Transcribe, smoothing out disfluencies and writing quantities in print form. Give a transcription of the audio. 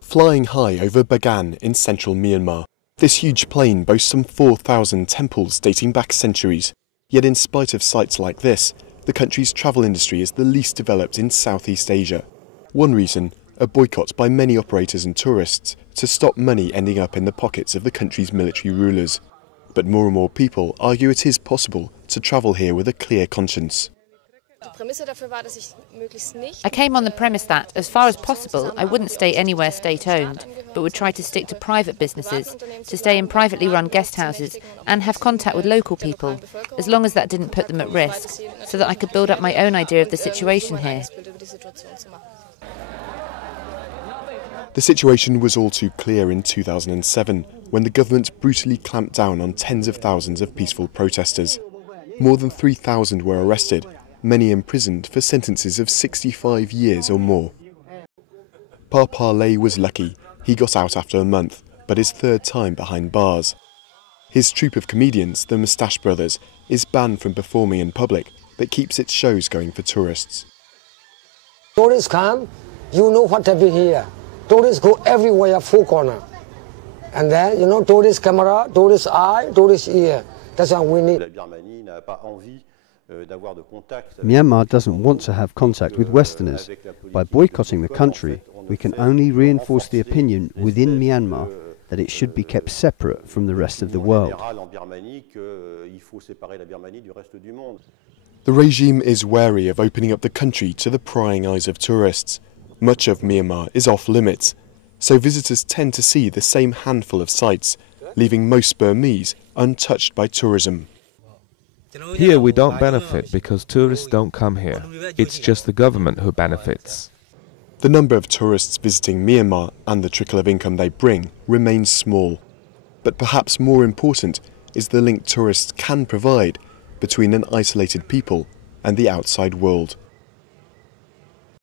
Flying high over Bagan in central Myanmar, this huge plain boasts some 4,000 temples dating back centuries. Yet in spite of sites like this, the country's travel industry is the least developed in Southeast Asia. One reason, a boycott by many operators and tourists to stop money ending up in the pockets of the country's military rulers. But more and more people argue it is possible to travel here with a clear conscience. I came on the premise that, as far as possible, I wouldn't stay anywhere state-owned, but would try to stick to private businesses, to stay in privately run guest houses and have contact with local people, as long as that didn't put them at risk, so that I could build up my own idea of the situation here. The situation was all too clear in 2007, when the government brutally clamped down on tens of thousands of peaceful protesters. More than 3,000 were arrested, many imprisoned for sentences of 65 years or more. Papa Lay was lucky. He got out after a month, but his third time behind bars. His troupe of comedians, the Moustache Brothers, is banned from performing in public, but keeps its shows going for tourists. Tourists come, you know what happened here. Tourists go everywhere, four corners. And then, you know, tourist camera, tourist eye, tourist ear. That's what we need. Myanmar doesn't want to have contact with Westerners. By boycotting the country, we can only reinforce the opinion within Myanmar that it should be kept separate from the rest of the world. The regime is wary of opening up the country to the prying eyes of tourists. Much of Myanmar is off limits, so visitors tend to see the same handful of sites, leaving most Burmese untouched by tourism. Here we don't benefit because tourists don't come here. It's just the government who benefits. The number of tourists visiting Myanmar and the trickle of income they bring remains small. But perhaps more important is the link tourists can provide between an isolated people and the outside world.